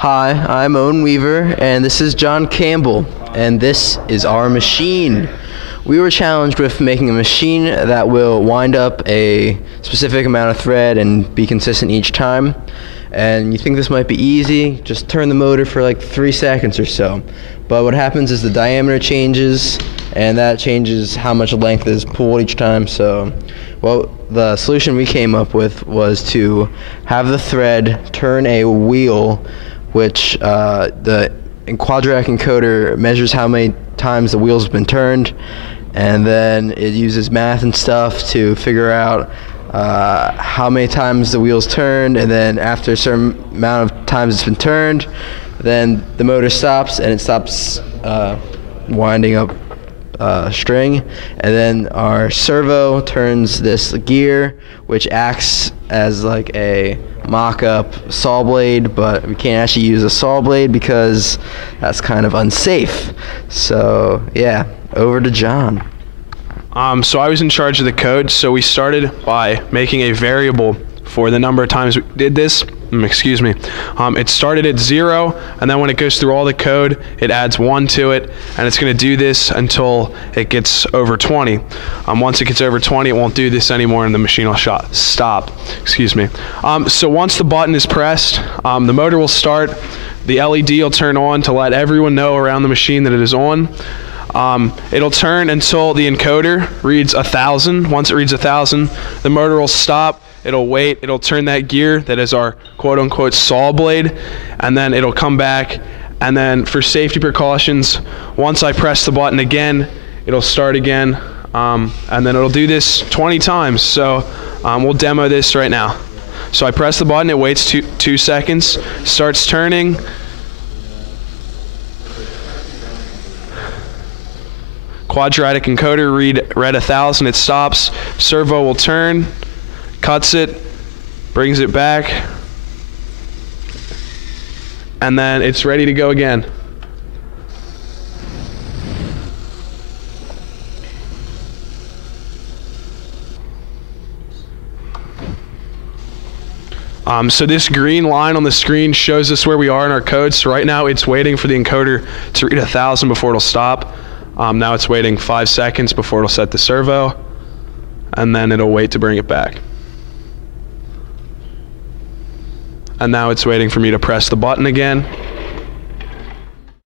Hi, I'm Owen Weaver, and this is John Campbell, and this is our machine. We were challenged with making a machine that will wind up a specific amount of thread and be consistent each time. And you think this might be easy, just turn the motor for like 3 seconds or so. But what happens is the diameter changes, and that changes how much length is pulled each time. So, well, the solution we came up with was to have the thread turn a wheel, which the quadratic encoder measures how many times the wheel's been turned, and then it uses math and stuff to figure out how many times the wheel's turned, and then after a certain amount of times it's been turned, then the motor stops, and it stops winding up string, and then our servo turns this gear, which acts as like a mock-up saw blade, but we can't actually use a saw blade because that's kind of unsafe. So yeah, over to John. So I was in charge of the code, so we started by making a variable for the number of times we did this. It started at 0, and then when it goes through all the code, it adds 1 to it, and it's going to do this until it gets over 20. Once it gets over 20, it won't do this anymore, and the machine will stop. So once the button is pressed, the motor will start. The LED will turn on to let everyone know around the machine that it is on. It'll turn until the encoder reads 1,000. Once it reads 1,000, the motor will stop. It'll wait. It'll turn that gear that is our quote-unquote saw blade, and then it'll come back. And then for safety precautions, once I press the button again, it'll start again, and then it'll do this 20 times. So we'll demo this right now. So I press the button. It waits 2 seconds, starts turning. Quadratic encoder read 1,000, it stops. Servo will turn, cuts it, brings it back, and then it's ready to go again. So this green line on the screen shows us where we are in our code. So right now it's waiting for the encoder to read 1,000 before it'll stop. Now it's waiting 5 seconds before it'll set the servo, and then it'll wait to bring it back. And now it's waiting for me to press the button again.